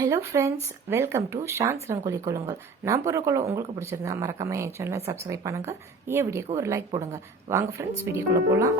Hello friends, welcome to ஷான்ஸ் rangoli கொள்ளுங்கள். நான் போகிற கொள்ள உங்களுக்கு பிடிச்சிருந்தா மறக்காமல் என் சேனலை சப்ஸ்கிரைப் பண்ணுங்கள். என் வீடியோக்கு ஒரு லைக் போடுங்க. வாங்க ஃப்ரெண்ட்ஸ், வீடியோக்குள்ளே போகலாம்.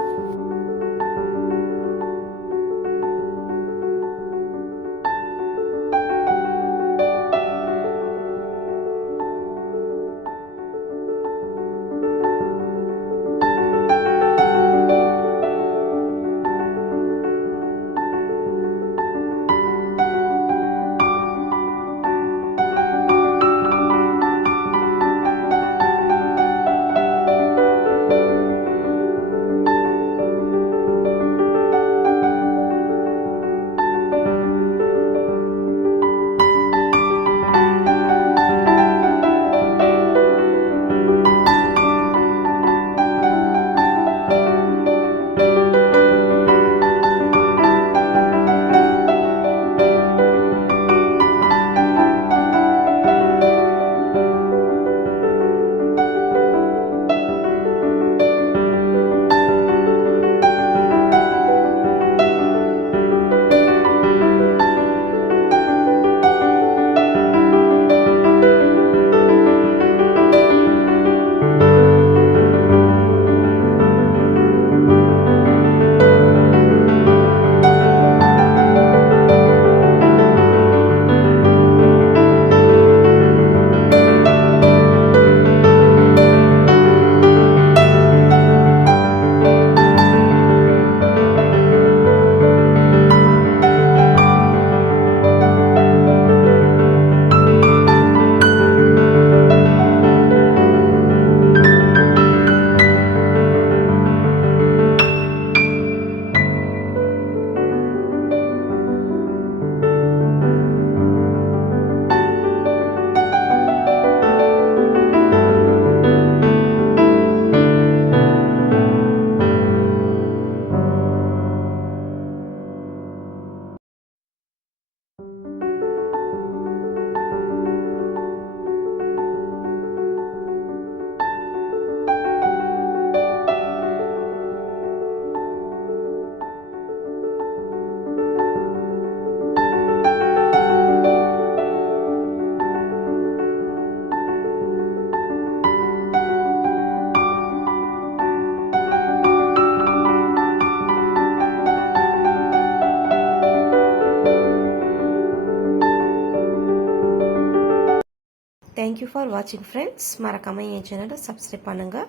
தேங்க்யூ ஃபார் வாட்சிங் ஃப்ரெண்ட்ஸ். மறக்காமல் என் சேனலை சப்ஸ்கிரைப் பண்ணுங்கள்.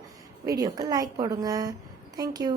வீடியோக்கு லைக் போடுங்க. தேங்க்யூ.